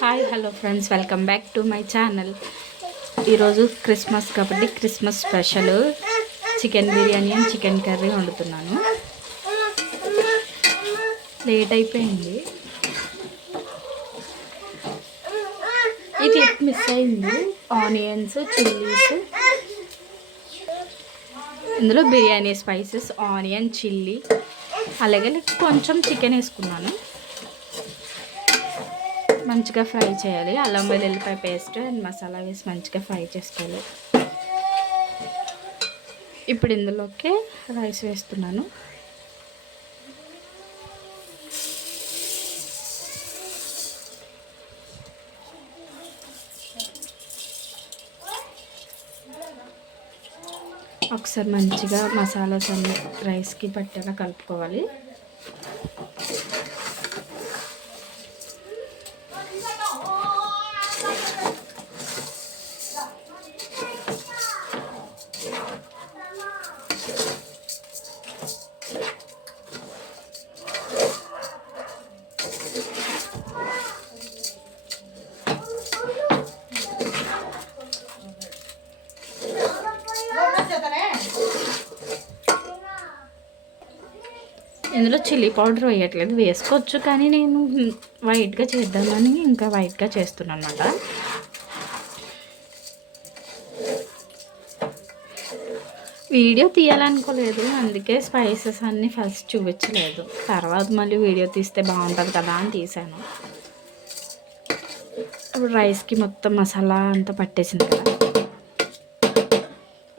Hi hello friends, welcome back to my channel. ఈరోజు Christmas కాబట్టి Christmas special chicken biryani and chicken curry వండుతున్నాను. Late అయిపోయింది, ఈ clip miss అయింది. ఆనియన్స్, చిల్లీస్, ఇందులో బిర్యానీ స్పైసెస్, ఆనియన్, చిల్లీ, అలాగే కొంచెం చికెన్ వేసుకున్నాను. మంచిగా ఫ్రై చేయాలి. అల్లం వెల్లుల్లిపాయ పేస్ట్ అండ్ మసాలా వేసి మంచిగా ఫ్రై చేసుకోవాలి. ఇప్పుడు ఇందులోకి రైస్ వేస్తున్నాను. ఒకసారి మంచిగా మసాలాస్ అన్ని రైస్కి పట్టేలా కలుపుకోవాలి. ఇందులో చిల్లీ పౌడర్ వేయట్లేదు, వేసుకోవచ్చు, కానీ నేను వైట్గా చేద్దామని ఇంకా వైట్గా చేస్తున్నాను అన్నమాట. వీడియో తీయాలనుకోలేదు, అందుకే స్పైసెస్ అన్నీ ఫస్ట్ చూపించలేదు. తర్వాత మళ్ళీ వీడియో తీస్తే బాగుంటుంది కదా అని తీసాను. ఇప్పుడు రైస్కి మొత్తం మసాలా అంతా పట్టేసింది కదా,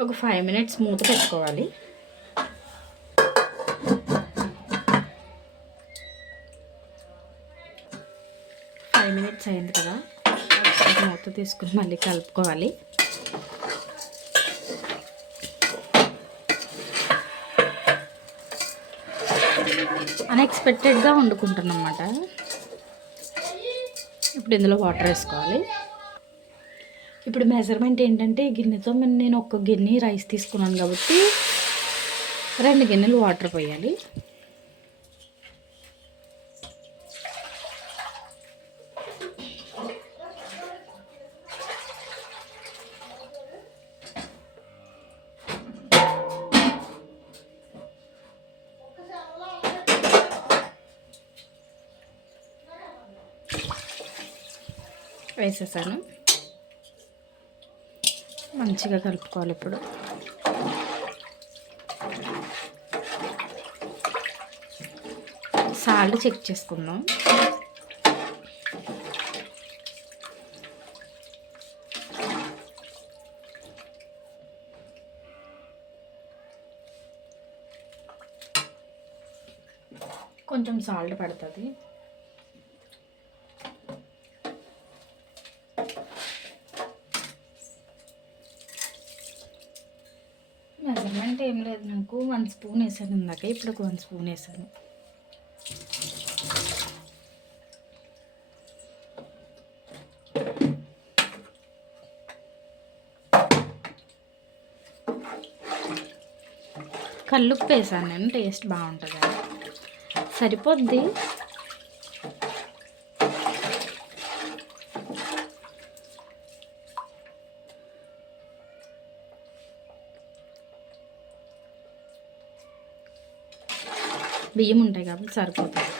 ఒక 5 minutes మూత పెట్టుకోవాలి. 5 minutes అయింది కదా, ఒకసారి మూత తీసుకుని మళ్ళీ కలుపుకోవాలి. అన్ఎక్స్పెక్టెడ్గా వండుకుంటాను అన్నమాట. ఇప్పుడు ఇందులో వాటర్ వేసుకోవాలి. ఇప్పుడు మెజర్మెంట్ ఏంటంటే, గిన్నెతో నేను ఒక గిన్నె రైస్ తీసుకున్నాను కాబట్టి 2 గిన్నెలు వాటర్ పోయాలి. వేసేసాను, మంచిగా కలుపుకోవాలి. ఇప్పుడు సాల్ట్ చెక్ చేసుకుందాం. కొంచెం సాల్ట్ పడుతుంది. మెజర్మెంట్ ఏం లేదు, నాకు 1 స్పూన్ వేసాను ఇందాక, ఇప్పుడు 1 స్పూన్ వేసాను. కల్లుప్పు వేసాను నేను, టేస్ట్ బాగుంటుంది. సరిపోద్ది. బియ్యం ఉంటాయి కాబట్టి సరిపోతుంది.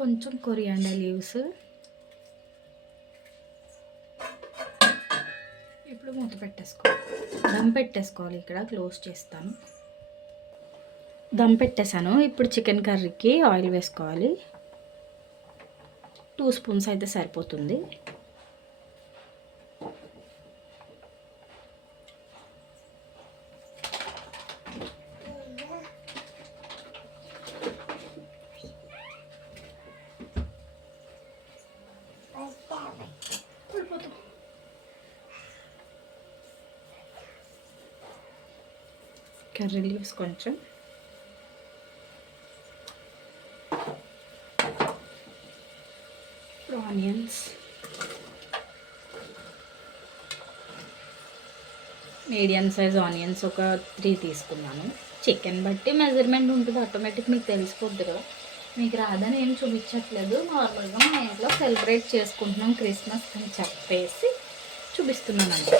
కొంచెం కొరియాండర్ లీవ్స్. ఇప్పుడు మూత పెట్టేసుకోవాలి, దమ్ పెట్టేసుకోవాలి. ఇక్కడ క్లోజ్ చేస్తాను. దమ్ పెట్టేశాను. ఇప్పుడు చికెన్ కర్రీకి ఆయిల్ వేసుకోవాలి. 2 స్పూన్స్ అయితే సరిపోతుంది. కర్రీ లీవ్స్ కొంచెం, ఆనియన్స్, మీడియం సైజ్ ఆనియన్స్ ఒక 3 తీసుకున్నాను. చికెన్ బట్టి మెజర్మెంట్ ఉంటుంది, ఆటోమేటిక్ మీకు తెలిసిపోద్ది కదా. మీకు రాదని ఏం చూపించట్లేదు, నార్మల్గా మా ఇంట్లో సెలబ్రేట్ చేసుకుంటున్నాం క్రిస్మస్ అని చెప్పేసి చూపిస్తున్నానండి.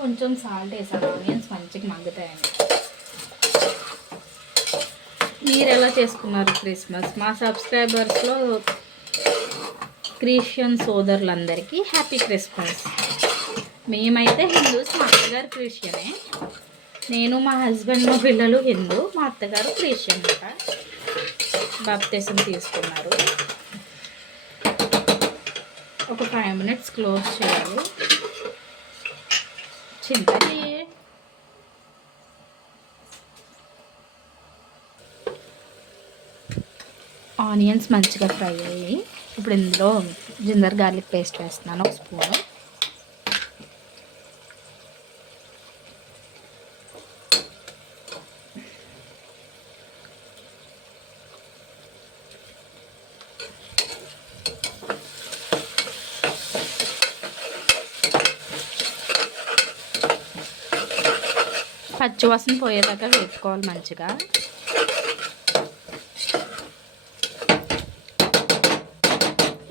కొంచెం సాల్ట్ వేసాను, ఆనియన్స్ మంచిగా మగ్గుతాయండి. మీరు ఎలా చేసుకున్నారు క్రిస్మస్? మా సబ్స్క్రైబర్స్లో క్రిస్టియన్ సోదరులందరికీ హ్యాపీ క్రిస్మస్. మేమైతే హిందూస్, మా అత్తగారు క్రిస్టియనే. నేను, మా హస్బెండ్, మా పిల్లలు హిందూ, మా అత్తగారు క్రిస్టియన్ అనమాట. బాప్తిసం తీసుకున్నారు. ఒక 5 minutes క్లోజ్ చేయాలి. చింతకి ఆనియన్స్ మంచిగా ఫ్రై అయ్యి ఇప్పుడు ఇందులో జింజర్ గార్లిక్ పేస్ట్ వేస్తున్నాను, ఒక స్పూను. పచ్చివాసన పోయేదాకా వేపుకోవాలి మంచిగా.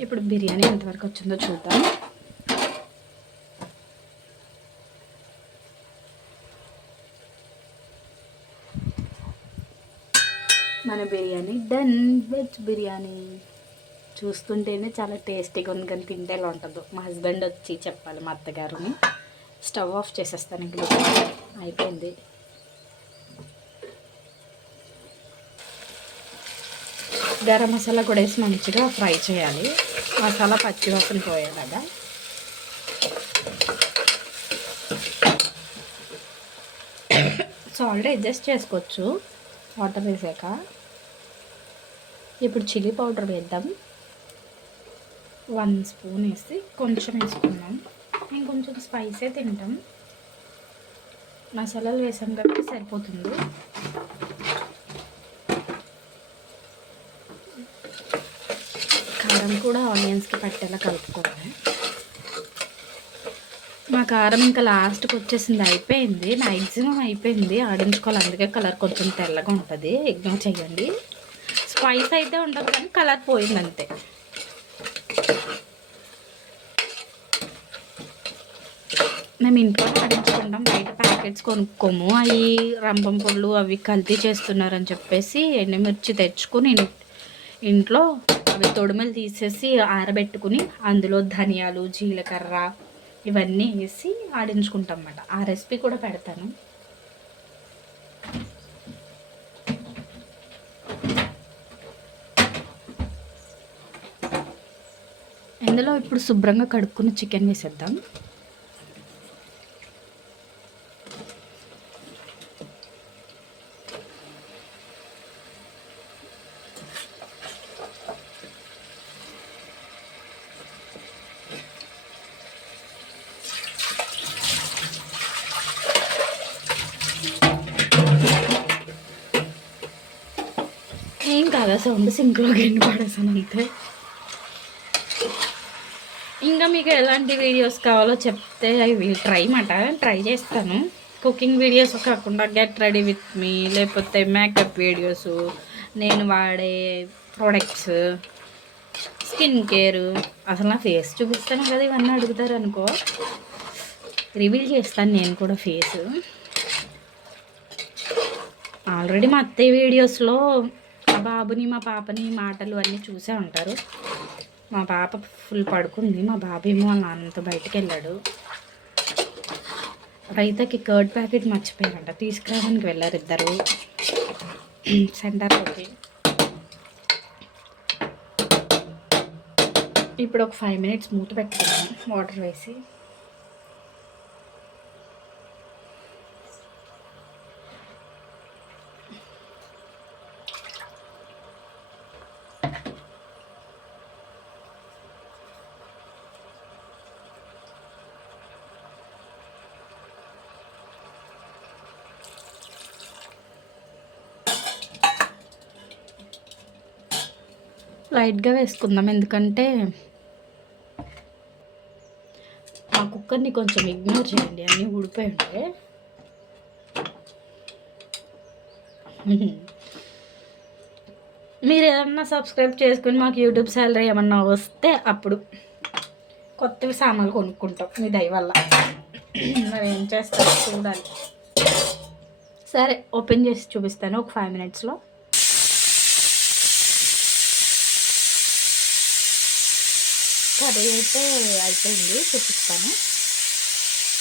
ఇప్పుడు బిర్యానీ ఎంతవరకు వచ్చిందో చూద్దాం. మన బిర్యానీ డన్. వెజ్ బిర్యానీ చూస్తుంటేనే చాలా టేస్టీగా ఉంది, కానీ తింటే ఎలా ఉంటుందో. మా హస్బెండ్ వచ్చి చెప్పాలి మా అత్తగారిని. స్టవ్ ఆఫ్ చేసేస్తాను, ఇంక అయిపోయింది. గరం మసాలా కూడా వేసి మంచిగా ఫ్రై చేయాలి, మసాలా పచ్చివాసన పోయేలాగా. సాల్ట్ అడ్జస్ట్ చేసుకోవచ్చు వాటర్ వేసాక. ఇప్పుడు చిల్లీ పౌడర్ వేద్దాం. 1 స్పూన్ వేసి కొంచెం వేసుకున్నాం. మేము కొంచెం స్పైసే తింటాం, మసాలాలు వేసాం కాబట్టి సరిపోతుంది. కారం కూడా ఆనియన్స్కి పట్టేలా కలుపుకోవాలి. మా కారం ఇంకా లాస్ట్కి వచ్చేసింది, అయిపోయింది, మ్యాక్సిమం అయిపోయింది. ఆడించుకోవాలి, అందుకే కలర్ కొంచెం తెల్లగా ఉంటుంది, ఇగ్నోర్ చేయండి. స్పైస్ అయితే ఉండదు కానీ కలర్ పోయింది అంతే. మేము ఇంట్లో ఆడించుకుంటాం, బయట ప్యాకెట్స్ కొనుక్కోము. అవి రంపం పళ్ళు అవి కల్తీ చేస్తున్నారని చెప్పేసి ఎండుమిర్చి తెచ్చుకుని ఇంట్లో అవి తొడుమలు తీసేసి ఆరబెట్టుకుని అందులో ధనియాలు, జీలకర్ర ఇవన్నీ వేసి ఆడించుకుంటాం అన్నమాట. ఆ రెసిపీ కూడా పెడతాను. ఇందులో ఇప్పుడు శుభ్రంగా కడుక్కుని చికెన్ వేసేద్దాం. ఏం కాదా సౌండ్, సింక్లో గిన్నె పడేసాను అంతే. ఇంకా మీకు ఎలాంటి వీడియోస్ కావాలో చెప్తే అవి ట్రై చేస్తాను. కుకింగ్ వీడియోస్ కాకుండా గెట్ రెడీ విత్ మీ, లేకపోతే మేకప్ వీడియోస్, నేను వాడే ప్రోడక్ట్స్, స్కిన్ కేర్. అసలు నా ఫేస్ చూపిస్తాను కదా ఇవన్నీ అడుగుతారు అనుకో, రివీల్ చేస్తాను నేను కూడా ఫేస్. ఆల్రెడీ మా అత్తయ్య వీడియోస్లో మా బాబుని మా పాపని మాటలు అన్నీ చూసే ఉంటారు. మా పాప ఫుల్ పడుకుంది, మా బాబేమో వాళ్ళ నాన్నతో బయటికి వెళ్ళాడు. రైతాకి కర్డ్ ప్యాకెట్ మర్చిపోయారంట, తీసుకురావడానికి వెళ్ళారు ఇద్దరు సెంటర్లోకి. ఇప్పుడు ఒక 5 minutes మూత పెట్టుకున్నాను వాటర్ వేసి. లైట్గా వేసుకుందాం, ఎందుకంటే ఆ కుక్కర్ని కొంచెం ఇగ్నోర్ చేయండి, అన్నీ ఊడిపోయి ఉంటాయి. మీరు ఏమన్నా సబ్స్క్రైబ్ చేసుకుని మాకు యూట్యూబ్ శాలరీ ఏమన్నా వస్తే అప్పుడు కొత్తవి సామాన్లు కొనుక్కుంటాం మీ దయ వల్ల. మరి ఏం చేస్తారో చూడాలి. సరే, ఓపెన్ చేసి చూపిస్తాను ఒక 5 minutesలో. కర్రీ అయితే అయిపోయింది, చూపిస్తాను.